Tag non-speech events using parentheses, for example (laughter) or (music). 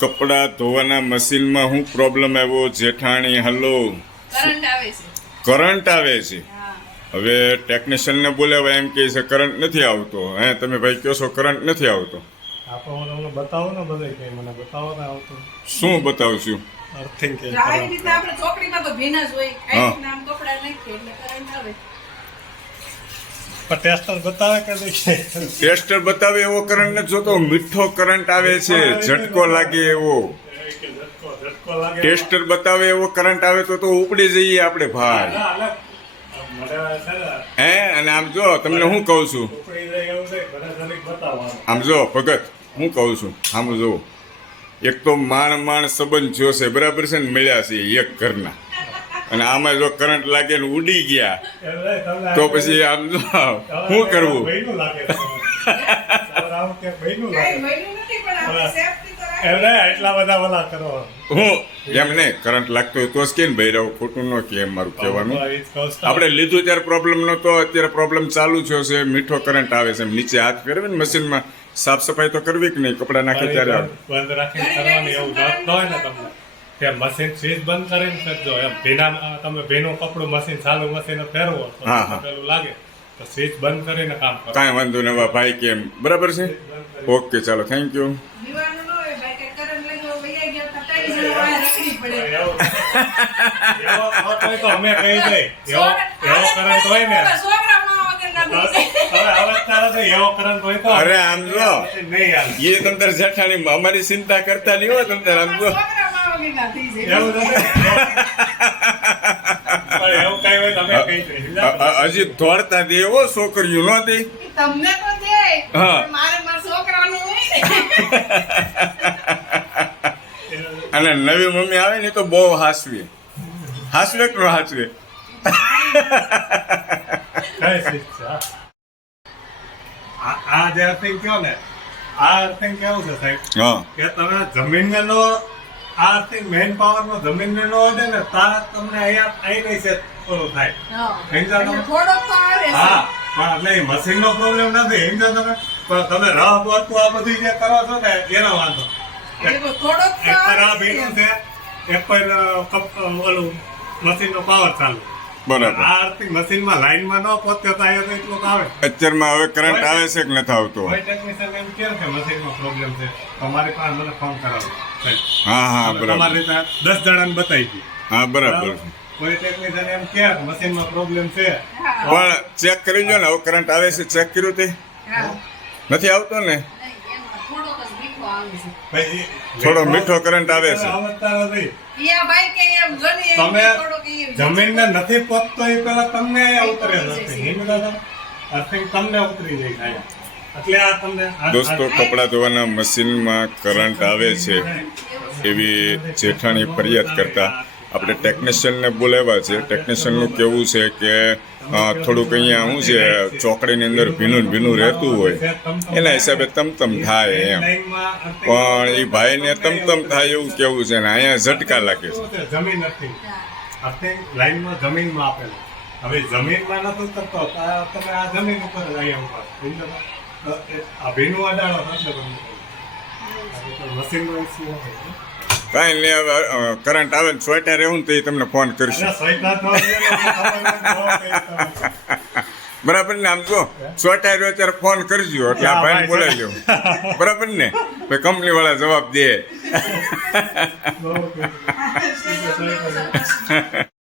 કપડાં ધોવાના મશીનમાં શું પ્રોબ્લેમ આવ્યો? જેઠાણી હલો કરંટ આવે છે. કરંટ આવે છે. હવે ટેકનિશિયનને બોલાવ્યા એમ કહે છે કરંટ નથી આવતો. હે તમે ભાઈ કહો છો કરંટ નથી આવતો. બતાવો ને બધે કે મને બતાવો ને આવતું. શું બતાવશું? અર્થિંગ કે આપણે ચોકડીમાં તો ભીના જ હોય. હા. આ કપડા નાખીએ એટલે કરંટ આવે. ટેસ્ટર બતાવે કે ટેસ્ટર બતાવે એવો કરંટ નથી જોતો. મીઠો કરંટ આવે છે. ઝટકો લાગે એવો. ટેસ્ટર બતાવે એવો કરંટ આવે તો તો ઉપડી જઈએ આપણે ભાઈ. હે? અને આમ જો તમને હું કહું છું? આમ જો ભગત હું કહું છું આમ જો. એક તો માણ માણ સંબંધ જોશે બરાબર છે ને મળ્યા છે એક ઘરના. અને આમાં જો કરંટ લાગે ને ઉડી ગયા તો પછી આમ શું કરવું? એટલા બધા ઓલા કરો. હું એમ નહીં કરંટ લાગતો હોય તો જ કે ને ભાઈ રહો ખોટું ન કે એમ મારું કહેવાનું. આપણે લીધું ત્યારે પ્રોબ્લેમ નહોતો અત્યારે પ્રોબ્લેમ ચાલુ થયો છે મીઠો કરંટ આવે છે નીચે હાથ ફેરવે ને મશીનમાં સાફ સફાઈ તો કરવી કે નહીં? કપડાં નાખે ત્યારે બંધ રાખીને કરવાની એવું હોય ને તમને. કે મશીન સ્વિચ બંધ કરીને કરજો એમ ભીના તમે ભીનું કપડું મશીન ચાલુ મશીન ફેરવો તો હા, હા. પેલું લાગે. તો સ્વિચ બંધ કરીને કામ કરો. કાંઈ વાંધો નહીં હવે ભાઈ કેમ બરાબર છે? ઓકે ચાલો થેન્ક યુ હોય હોય હોય હોય અરે આમ જો. નહીં એ તમતાર જેઠાણી અમારી ચિંતા કરતા નહીં હો તમને આમ જો. એવું નથી. કહી હજી દોડતા દે એવો છોકરીઓ ન દે તમને તો દે હા. મારે મારા છોકરાનું હોય અને નવી મમ્મી આવે ને તો બહુ હાસવી. હાસવે કે ન હાસવે? આ આ જે અર્થિંગ કયો ને આ અર્થિંગ કેવું છે સાહેબ કે તમે જમીનને નો આ મેન પાવર નો જમીનને નો હોય ને તા તમને અહીંયા અહીં નહીં છે ઓલું થાય. તમે? છે. હા પણ એટલે એ મશીન નો પ્રોબ્લેમ નથી સમજો તમે પણ તમે રહ બોતું આ બધી જે કરો છો ને એનો વાંધો એક પર આ ભીનું છે. એક પર ઓલું મશીન નો પાવર ચાલુ બરાબર. આ મશીનમાં લાઈનમાં ન પહોંચતો તો અહીંયા તો એટલું આવે. અત્યારમાં હવે કરંટ આવે છે કે નથી આવતો? કોઈ ટેકનિશિયન એમ કહે કે મશીનમાં પ્રોબ્લેમ છે. તમારી પાસે મને ફોન કરાવો. હા હા બરાબર. તમારી રીતે દસ જણાને બતાવી દી હા બરાબર. કોઈ ટેકનિશિયન એમ કે મશીનમાં પ્રોબ્લેમ છે. પણ ચેક કરી ને હવે કરંટ આવે છે ચેક કર્યું તે? નથી આવતો ને? નહીં, એમાં થોડોક જ મીઠો આવે છે. ભાઈ થોડો મીઠો કરંટ આવે છે. તમે જમીનને નથી પહોંચતો એ પેલા તમને ઉતરે નથી. હિમ દાદા અર્થિંગ તમને ઉતરી જાય ખાયા. એટલે આ તમને દોસ્તો કપડાં ધોવાના મશીનમાં કરંટ આવે છે. એવી જેઠાણી ફરિયાદ કરતા આપણે ટેકનિશિયનને બોલાવ્યા છે. ટેકનિશિયનનું કેવું છે કે થોડુંક અહીંયા શું છે ચોકડીની અંદર ભીનું ભીનું રહેતું હોય. એના હિસાબે તમતમ થાય એમ. પણ એ ભાઈને તમતમ થાય એવું કેવું છે ને અહીંયા ઝટકા લાગે છે. અર્થિંગ લાઈનમાં જમીનમાં આપેલો. હવે જમીનમાં નતું કરતો તમે આ જમીન ઉપર અહીંયા ઉપર આ ભીનું અડાડો થશે મશીનનો. કાંઈ કરંટ આવે ને સોટા રહેવું ને તો એ તમને ફોન કરશું. બરાબર ને? આમ જો સોટા અત્યારે ત્યારે ફોન કરજો એટલે આ ભાઈને ભાઈ, બોલાવી લો બરાબર ને? ભાઈ કંપની વાળા જવાબ દે. (laughs) (laughs)